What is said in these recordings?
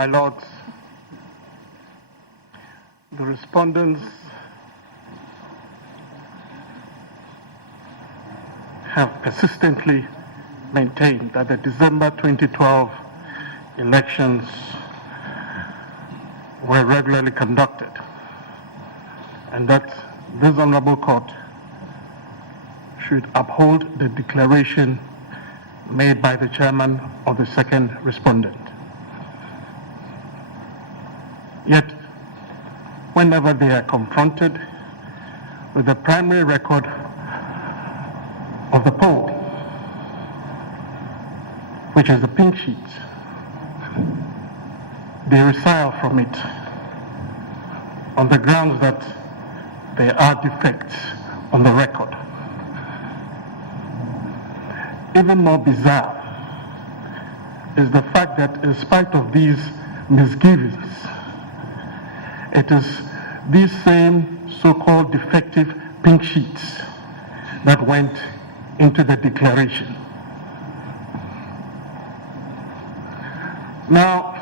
My Lords, the respondents have persistently maintained that the December 2012 elections were regularly conducted, and that this Honorable Court should uphold the declaration made by the chairman of the second respondent. Yet, whenever they are confronted with the primary record of the poll, which is the pink sheets, they resile from it on the grounds that there are defects on the record. Even more bizarre is the fact that in spite of these misgivings, it is these same so-called defective pink sheets that went into the declaration. Now,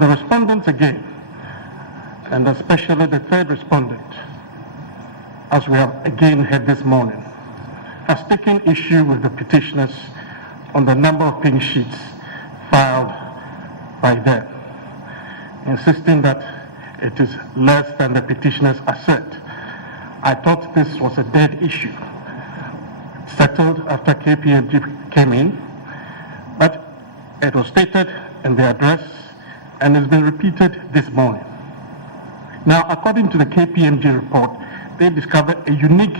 the respondents again, and especially the third respondent, as we have again heard this morning, has taken issue with the petitioners on the number of pink sheets filed by them, insisting that it is less than the petitioners assert. I thought this was a dead issue, settled after KPMG came in, but it was stated in the address and has been repeated this morning. Now, according to the KPMG report, they discovered a unique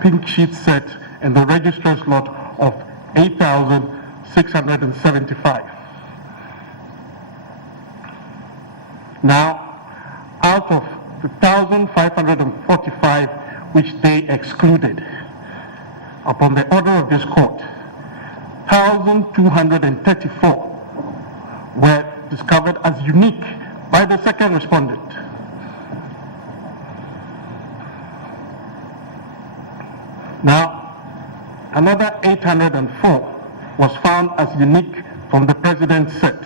pink sheet set in the registrar's lot of 8,675. Now, out of the 1,545 which they excluded, upon the order of this court, 1,234 were discovered as unique by the second respondent. Now, another 804 was found as unique from the president's set.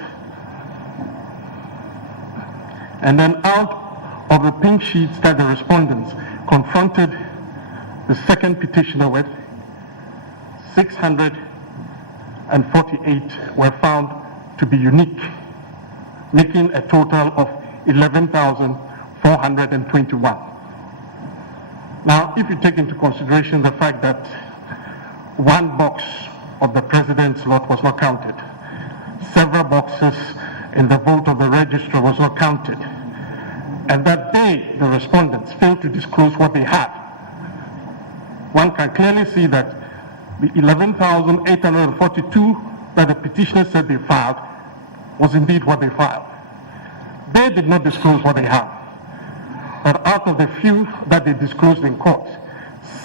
And then out of the pink sheets that the respondents confronted the second petitioner with, 648 were found to be unique, making a total of 11,421. Now, if you take into consideration the fact that one box of the president's lot was not counted, several boxes in the vote of the registrar was not counted, and that they, the respondents, failed to disclose what they had, one can clearly see that the 11,842 that the petitioner said they filed was indeed what they filed. They did not disclose what they had. But out of the few that they disclosed in court,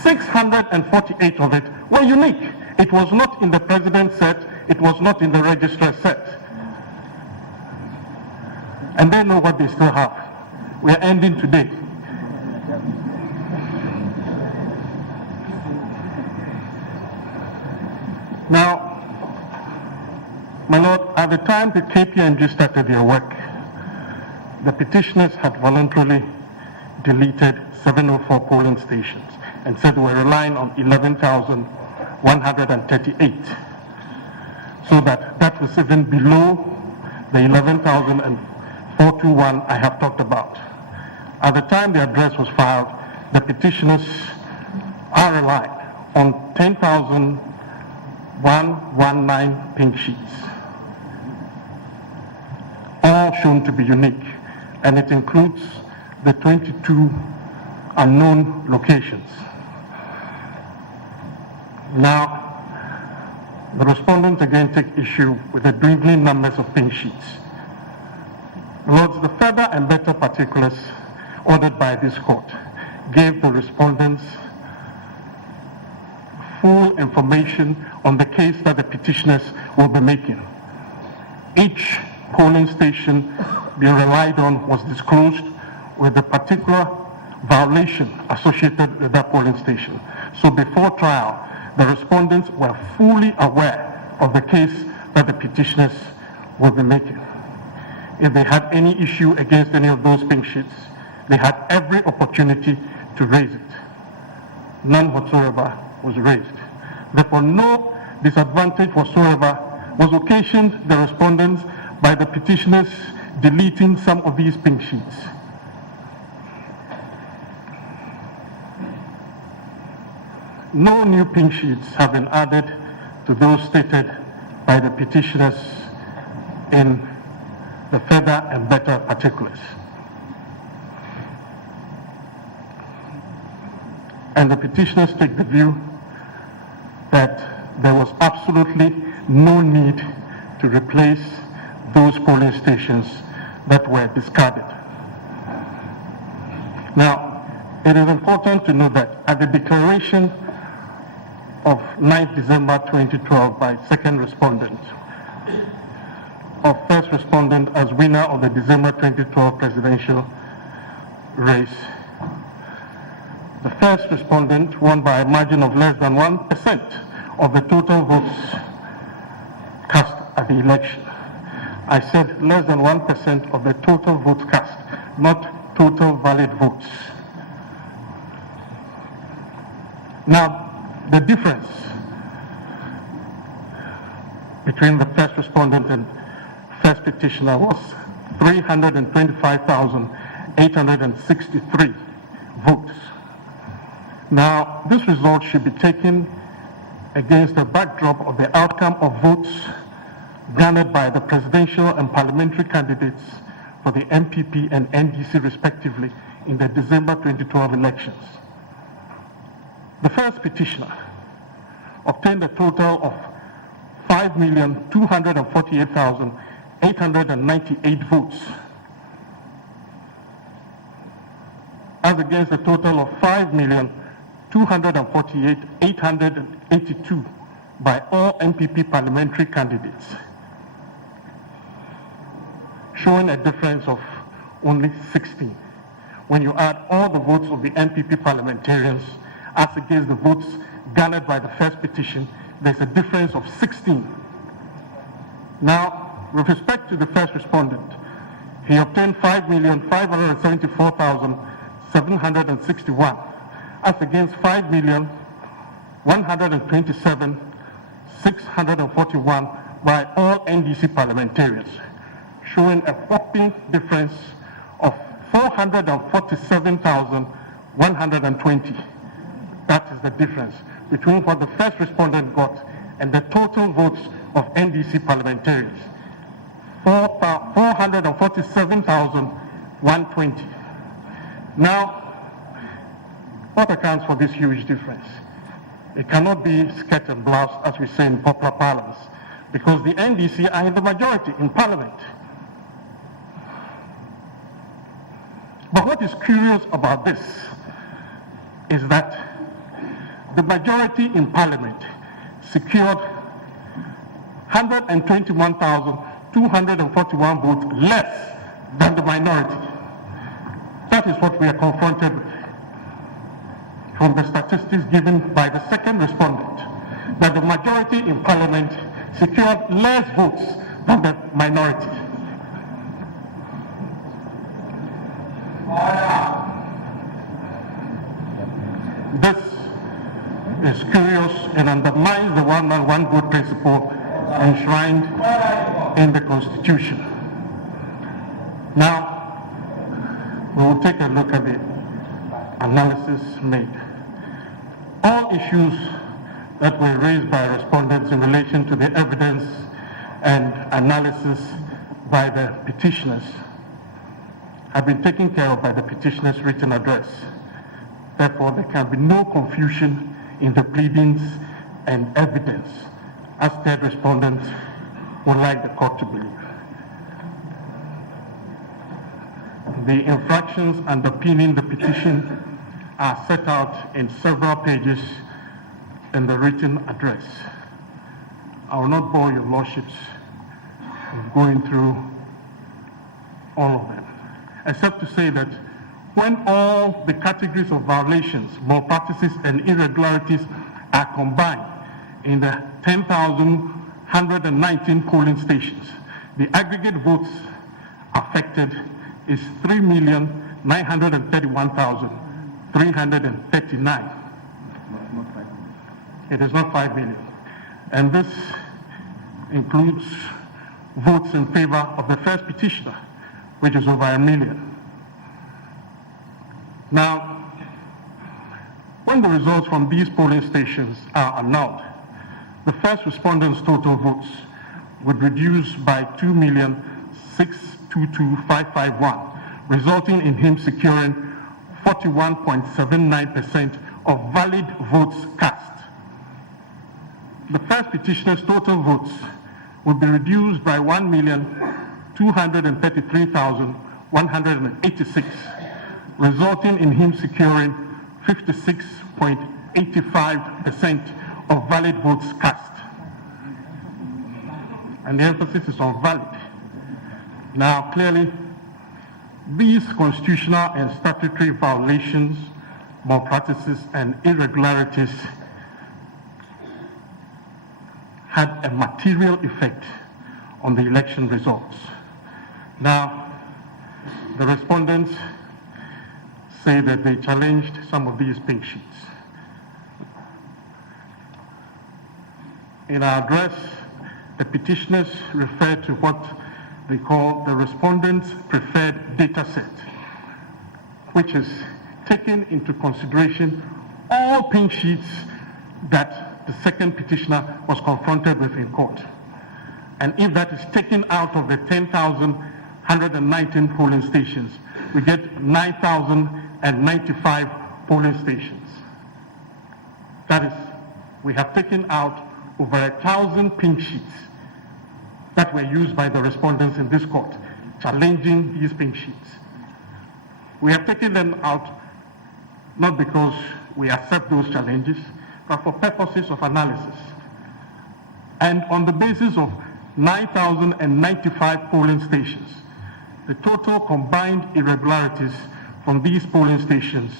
648 of it were unique. It was not in the president's set, it was not in the registrar's set. And they know what they still have. We are ending today. Now, my Lord, at the time the KPMG started their work, the petitioners had voluntarily deleted 704 polling stations and said we're relying on 11,138. So that was even below the 11,421 I have talked about. At the time the address was filed, the petitioners are relying on 10,119 pink sheets, all shown to be unique, and it includes the 22 unknown locations. Now, the respondents again take issue with the dwindling numbers of pink sheets. Lords, the further and better particulars ordered by this court gave the respondents full information on the case that the petitioners will be making. Each polling station being relied on was disclosed with the particular violation associated with that polling station. So before trial, the respondents were fully aware of the case that the petitioners will be making. if they had any issue against any of those pink sheets, they had every opportunity to raise it. None whatsoever was raised. Therefore, no disadvantage whatsoever was occasioned the respondents by the petitioners deleting some of these pink sheets. No new pink sheets have been added to those stated by the petitioners in the further and better particulars. And the petitioners take the view that there was absolutely no need to replace those polling stations that were discarded. Now, it is important to note that at the declaration of 9th December 2012 by second respondent, or first respondent as winner of the December 2012 presidential race, the first respondent won by a margin of less than 1% of the total votes cast at the election. I said less than 1% of the total votes cast, not total valid votes. Now, the difference between the first respondent and first petitioner was 325,863 votes. Now, this result should be taken against the backdrop of the outcome of votes garnered by the presidential and parliamentary candidates for the MPP and NDC respectively in the December 2012 elections. The first petitioner obtained a total of 5,248,898 votes, as against a total of 5,248,882 by all MPP parliamentary candidates, showing a difference of only 16. When you add all the votes of the MPP parliamentarians as against the votes garnered by the first petition, there's a difference of 16. Now, with respect to the first respondent, he obtained 5,574,761 as against 5,127,641 by all NDC parliamentarians, showing a whopping difference of 447,120. That is the difference between what the first respondent got and the total votes of NDC parliamentarians. 447,120. Now, what accounts for this huge difference? It cannot be skirt and blouse, as we say in popular parlance, because the NDC are in the majority in parliament. But what is curious about this is that the majority in parliament secured 121,241 votes less than the minority. That is what we are confronted with from the statistics given by the second respondent, that the majority in parliament secured less votes than the minority. This is curious and undermines the one man, one vote principle enshrined in the Constitution. Now, we will take a look at the analysis made. All issues that were raised by respondents in relation to the evidence and analysis by the petitioners have been taken care of by the petitioner's written address. Therefore, there can be no confusion in the pleadings and evidence, as third respondents would like the court to believe. The infractions underpinning the petition are set out in several pages in the written address. I will not bore your lordships with going through all of them, except to say that when all the categories of violations, malpractices, and irregularities are combined in the 10,119 polling stations, the aggregate votes affected is 3,931,339. It is not 5 million. And this includes votes in favor of the first petitioner, which is over 1 million. Now, when the results from these polling stations are annulled, the first respondent's total votes would reduce by 2,622,551, resulting in him securing 41.79% of valid votes cast. The first petitioner's total votes would be reduced by 1,233,186, resulting in him securing 56.85% of valid votes cast. And the emphasis is on valid. Now, clearly, these constitutional and statutory violations, malpractices, and irregularities had a material effect on the election results. Now, the respondents say that they challenged some of these pink sheets. In our address, the petitioners refer to what they call the respondents' preferred data set, which is taking into consideration all pink sheets that the second petitioner was confronted with in court. And if that is taken out of the 10,119 polling stations, we get 9,095 polling stations. That is, we have taken out over 1,000 pink sheets that were used by the respondents in this court, challenging these pink sheets. We have taken them out not because we accept those challenges, but for purposes of analysis. And on the basis of 9,095 polling stations, the total combined irregularities from these polling stations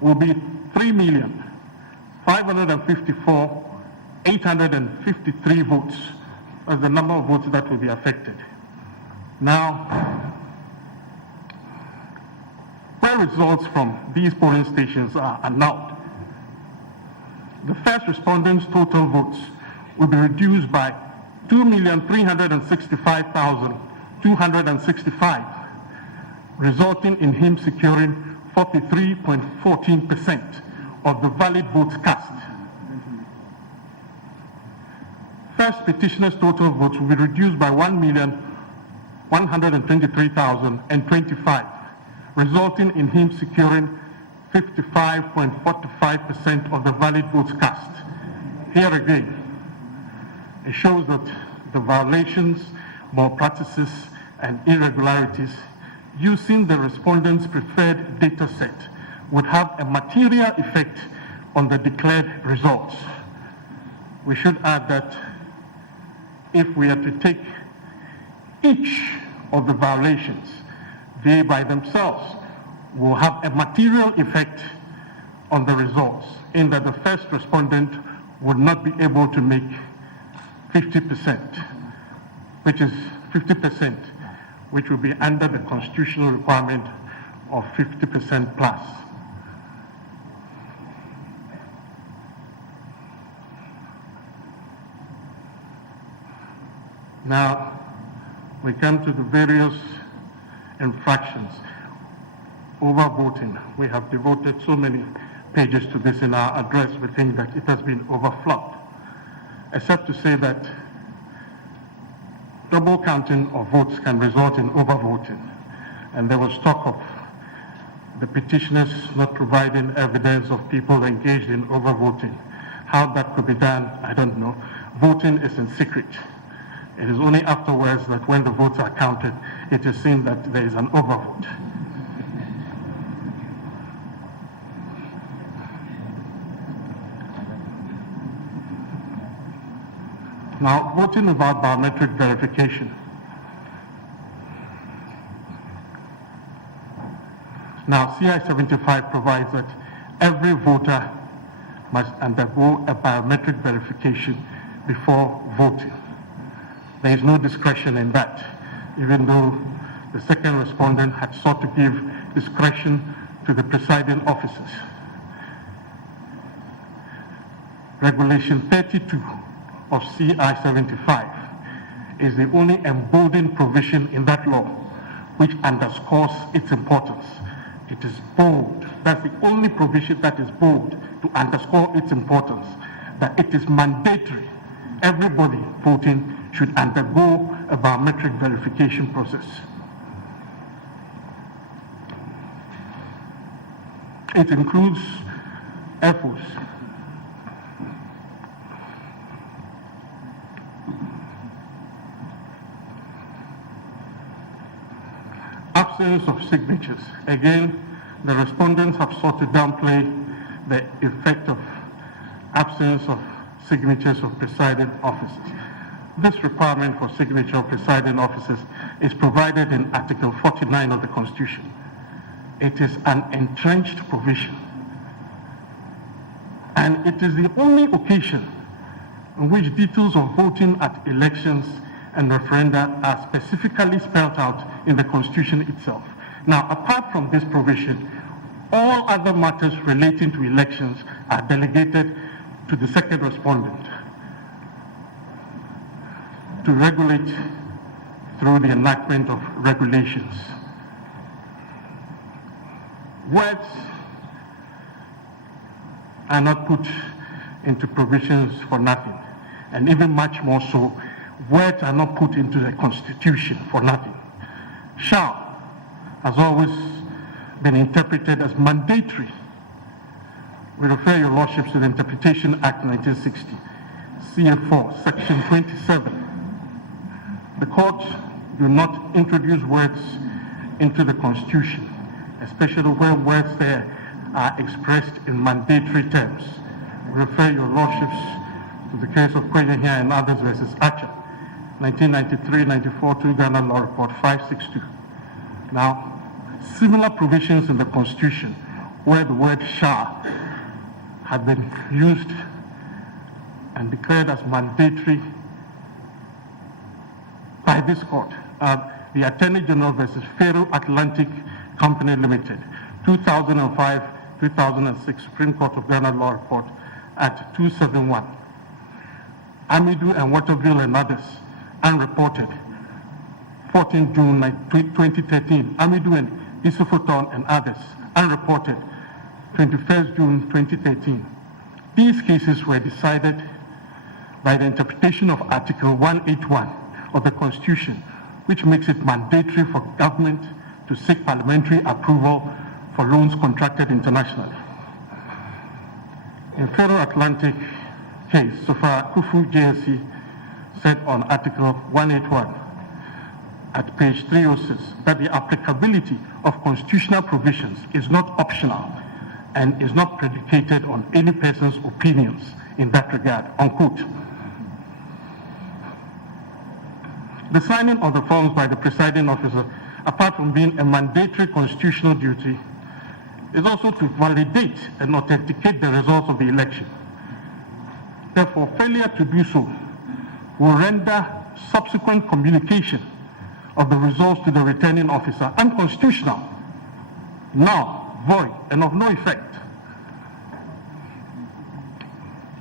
will be 3,554,853 votes as the number of votes that will be affected. Now, where results from these polling stations are annulled, the first respondent's total votes will be reduced by 2,365,265, resulting in him securing 43.14% of the valid votes cast. First petitioner's total votes will be reduced by 1,123,025, resulting in him securing 55.45% of the valid votes cast. Here again, it shows that the violations, malpractices, and irregularities using the respondent's preferred data set would have a material effect on the declared results. We should add that if we are to take each of the violations, they by themselves will have a material effect on the results, in that the first respondent would not be able to make 50%, which is 50%, which will be under the constitutional requirement of 50% plus. Now, we come to the various infractions. Overvoting. We have devoted so many pages to this in our address. We think that it has been overflowed, except to say that double counting of votes can result in overvoting. And there was talk of the petitioners not providing evidence of people engaged in overvoting. How that could be done, I don't know. Voting is in secret. It is only afterwards that when the votes are counted, it is seen that there is an overvote. Now, voting without biometric verification. Now, CI 75 provides that every voter must undergo a biometric verification before voting. There is no discretion in that, even though the second respondent had sought to give discretion to the presiding officers. Regulation 32 of CI 75 is the only emboldened provision in that law which underscores its importance. It is bold. That's the only provision that is bold to underscore its importance, that it is mandatory. Everybody voting should undergo a biometric verification process. It includes efforts absence of signatures. Again, the respondents have sought to downplay the effect of absence of signatures of presiding officers. This requirement for signature of presiding officers is provided in Article 49 of the Constitution. It is an entrenched provision, and it is the only occasion in which details of voting at elections and referenda are specifically spelled out in the Constitution itself. Now, apart from this provision, all other matters relating to elections are delegated to the second respondent to regulate through the enactment of regulations. Words are not put into provisions for nothing, and even much more so, words are not put into the Constitution for nothing. Shall has always been interpreted as mandatory. We refer your lordships to the Interpretation Act 1960, CF4, Section 27. The courts do not introduce words into the Constitution, especially where words there are expressed in mandatory terms. We refer your lordships to the case of Kenya here and others versus Archer, 1993-94 to Uganda Law Report 562. Now, similar provisions in the Constitution where the word shall had been used and declared as mandatory by this court. The Attorney General versus Philip Atlantic Company Limited, 2005-2006 Supreme Court of Ghana Law Report at 271. Amidu and Waterville and others, unreported. 14 June 2013, Amidu and Isofoton and others, unreported. 21st June 2013. These cases were decided by the interpretation of Article 181 of the Constitution, which makes it mandatory for government to seek parliamentary approval for loans contracted internationally. In Federal Atlantic case, so far Kufu JSC said on Article 181 at page 306 that the applicability of constitutional provisions is not optional and is not predicated on any person's opinions in that regard, unquote. The signing of the forms by the presiding officer, apart from being a mandatory constitutional duty, is also to validate and authenticate the results of the election. Therefore, failure to do so will render subsequent communication of the results to the returning officer unconstitutional, null, void, and of no effect.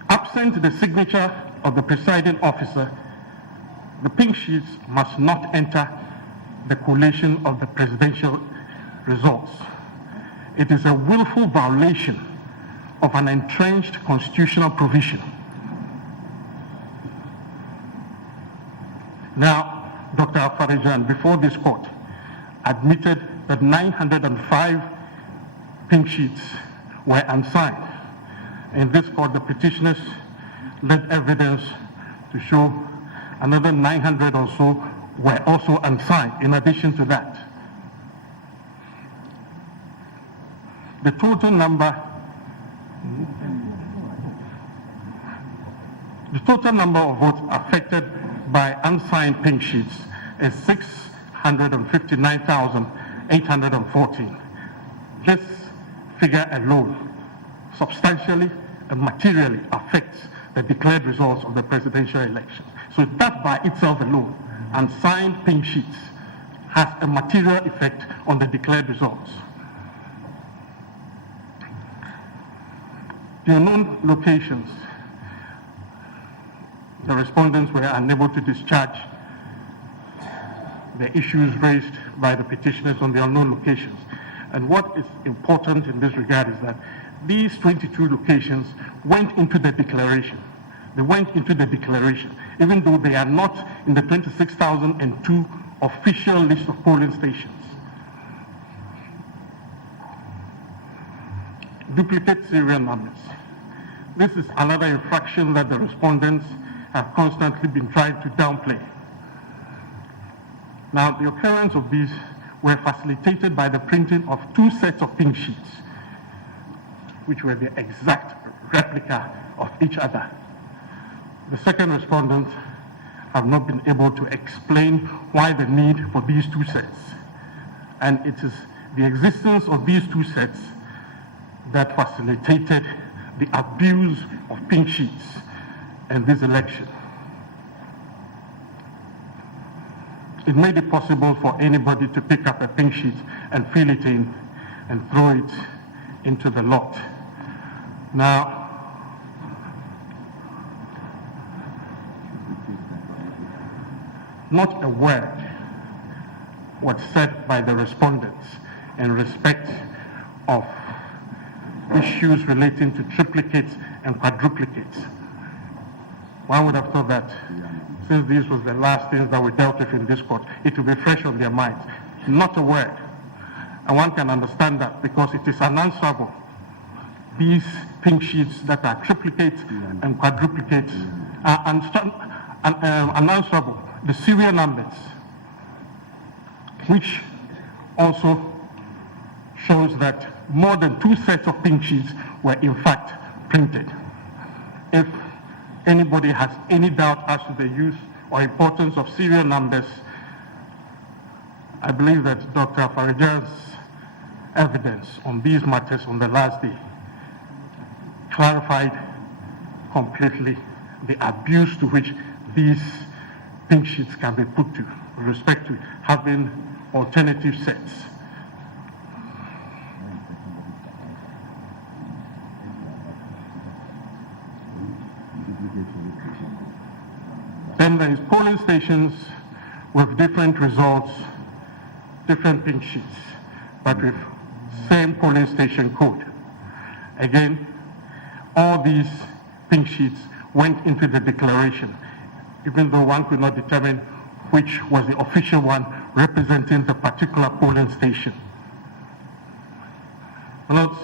Absent the signature of the presiding officer, the pink sheets must not enter the collation of the presidential results. It is a willful violation of an entrenched constitutional provision. Now, Dr. Afarijan, before this court, admitted that 905 pink sheets were unsigned. In this court, the petitioners led evidence to show another 900 or so were also unsigned in addition to that. The total number of votes affected by unsigned pink sheets is 659,814. This figure alone substantially and materially affects the declared results of the presidential election. So that by itself alone, unsigned pink sheets has a material effect on the declared results. The unknown locations, the respondents were unable to discharge the issues raised by the petitioners on the unknown locations. And what is important in this regard is that these 22 locations went into the declaration. They went into the declaration, even though they are not in the 26,002 official list of polling stations. Duplicate serial numbers. This is another infraction that the respondents have constantly been trying to downplay. Now, the occurrence of these were facilitated by the printing of 2 sets of pink sheets, which were the exact replica of each other. The second respondents have not been able to explain why the need for these 2 sets. And it is the existence of these 2 sets that facilitated the abuse of pink sheets in this election. It made it possible for anybody to pick up a pink sheet and fill it in and throw it into the lot. Now, not a word was said by the respondents in respect of issues relating to triplicates and quadruplicates. One would have thought that since this was the last things that we dealt with in this court, it will be fresh on their minds. Not a word. And one can understand that because it is unanswerable. These pink sheets that are triplicates and quadruplicates are unanswerable. The serial numbers, which also shows that more than 2 sets of pink sheets were in fact printed. If anybody has any doubt as to the use or importance of serial numbers, I believe that Dr. Farijan's evidence on these matters on the last day clarified completely the abuse to which these pink sheets can be put to with respect to having alternative sets. Then there is polling stations with different results, different pink sheets, but with same polling station code. Again, all these pink sheets went into the declaration, even though one could not determine which was the official one representing the particular polling station. Note,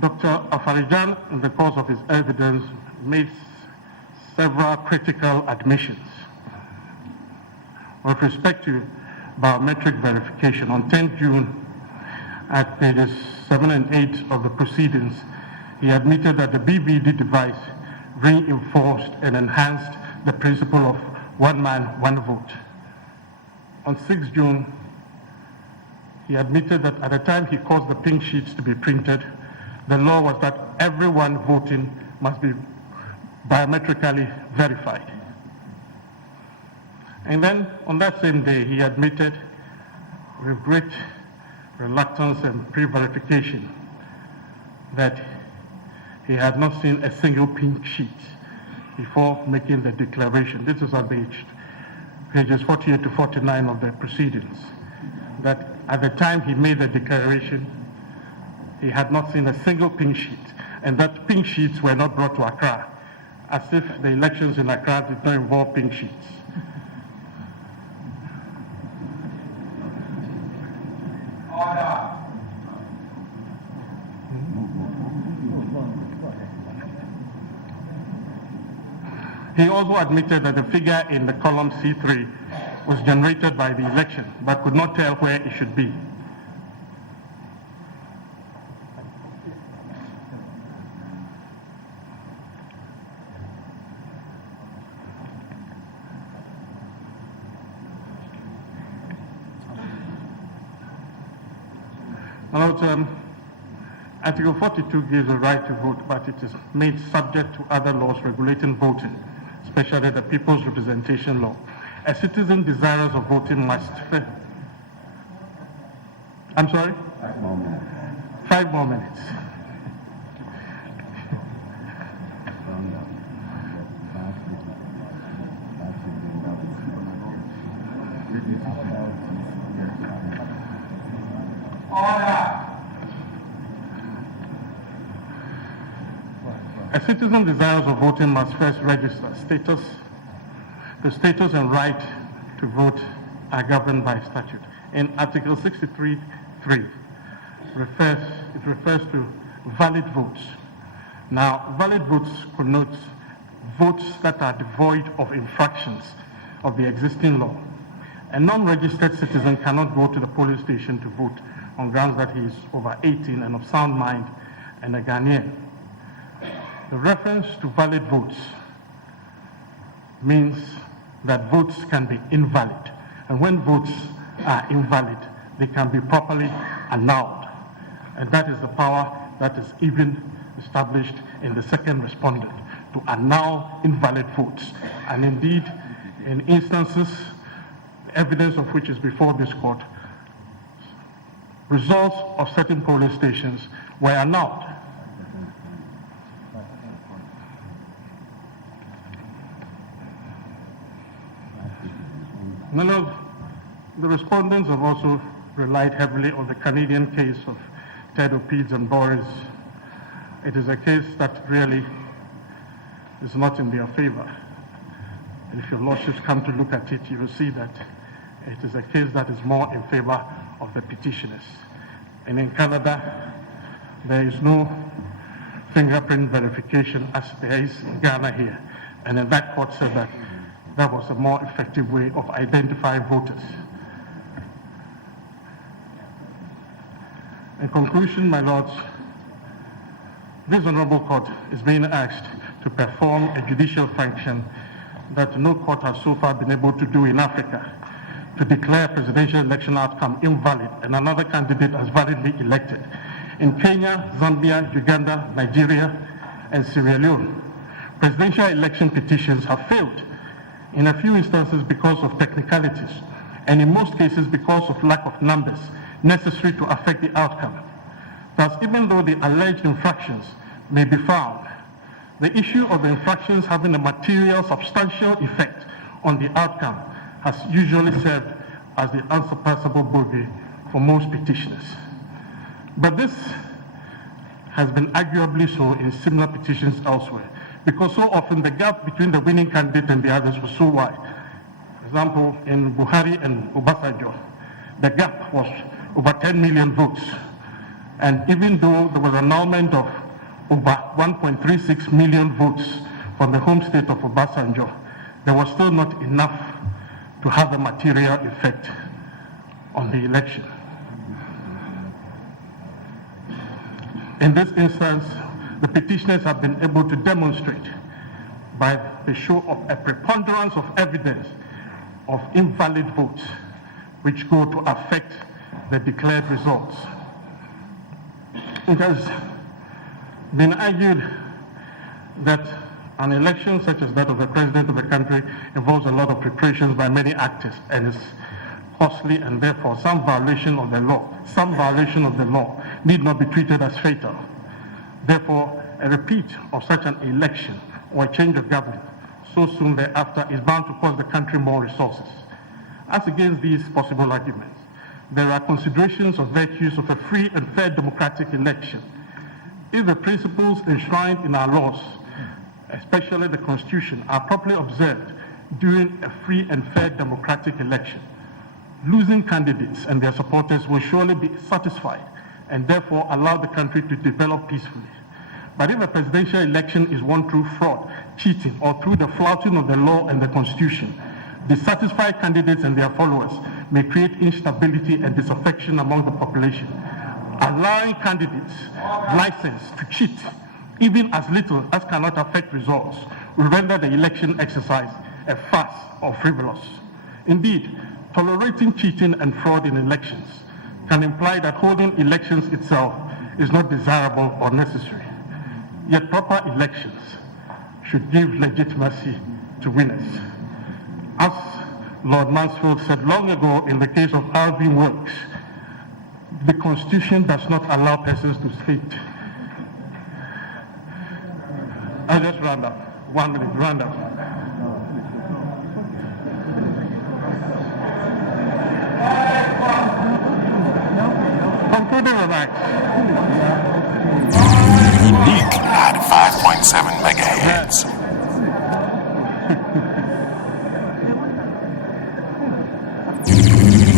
Dr. Afarijan, in the course of his evidence, made several critical admissions. With respect to biometric verification, on 10 June, at pages 7 and 8 of the proceedings, he admitted that the BVD device reinforced and enhanced the principle of one man, one vote. On 6 June, he admitted that at the time he caused the pink sheets to be printed, the law was that everyone voting must be biometrically verified. And then on that same day, he admitted with great reluctance and pre-verification that he had not seen a single pink sheet before making the declaration. This is on pages 48 to 49 of the proceedings. That at the time he made the declaration, he had not seen a single pink sheet, and that pink sheets were not brought to Accra, as if the elections in Accra did not involve pink sheets. Order. He also admitted that the figure in the column C3 was generated by the election, but could not tell where it should be. Article 42 gives a right to vote, but it is made subject to other laws regulating voting, especially the People's Representation Law. A citizen desirous of voting must... I'm sorry? 5 more minutes. 5 more minutes. Order. A citizen desirous of voting must first register status. The status and right to vote are governed by statute. In Article 63(3), it refers to valid votes. Now, valid votes connotes votes that are devoid of infractions of the existing law. A non-registered citizen cannot go to the polling station to vote on grounds that he is over 18 and of sound mind and a Ghanaian. The reference to valid votes means that votes can be invalid. And when votes are invalid, they can be properly annulled. And that is the power that is even established in the second respondent, to annul invalid votes. And indeed, in instances, evidence of which is before this court, results of certain polling stations were annulled. None of the respondents have also relied heavily on the Canadian case of Ted Opides and Boris. It is a case that really is not in their favor. If your lordships come to look at it, you will see that it is a case that is more in favor of the petitioners. And in Canada, there is no fingerprint verification as there is in Ghana here. And then that court said that that was a more effective way of identifying voters. In conclusion, my lords, this honorable court is being asked to perform a judicial function that no court has so far been able to do in Africa, to declare a presidential election outcome invalid and another candidate as validly elected. In Kenya, Zambia, Uganda, Nigeria, and Sierra Leone, presidential election petitions have failed, in a few instances because of technicalities, and in most cases because of lack of numbers necessary to affect the outcome. Thus, even though the alleged infractions may be found, the issue of the infractions having a material, substantial effect on the outcome has usually served as the unsurpassable bogey for most petitioners. But this has been arguably so in similar petitions elsewhere, because so often the gap between the winning candidate and the others was so wide. For example, in Buhari and Obasanjo, the gap was over 10 million votes. And even though there was an annulment of over 1.36 million votes from the home state of Obasanjo, there was still not enough to have a material effect on the election. In this instance, the petitioners have been able to demonstrate by the show of a preponderance of evidence of invalid votes which go to affect the declared results. It has been argued that an election such as that of the president of the country involves a lot of preparations by many actors and is costly, and therefore some violation of the law need not be treated as fatal. Therefore, a repeat of such an election or a change of government so soon thereafter is bound to cost the country more resources. As against these possible arguments, there are considerations of virtues of a free and fair democratic election. If the principles enshrined in our laws, especially the Constitution, are properly observed during a free and fair democratic election, losing candidates and their supporters will surely be satisfied and therefore allow the country to develop peacefully. But if a presidential election is won through fraud, cheating, or through the flouting of the law and the Constitution, dissatisfied candidates and their followers may create instability and disaffection among the population. Allowing candidates license to cheat, even as little as cannot affect results, will render the election exercise a farce or frivolous. Indeed, tolerating cheating and fraud in elections can imply that holding elections itself is not desirable or necessary. Yet proper elections should give legitimacy to winners. As Lord Mansfield said long ago in the case of R.V. Wilkes, the Constitution does not allow persons to speak. I just round up. 1 minute, round up. Concluding remarks. Unique 95.7 megahertz.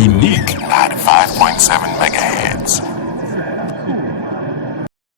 Unique 95.7 megahertz.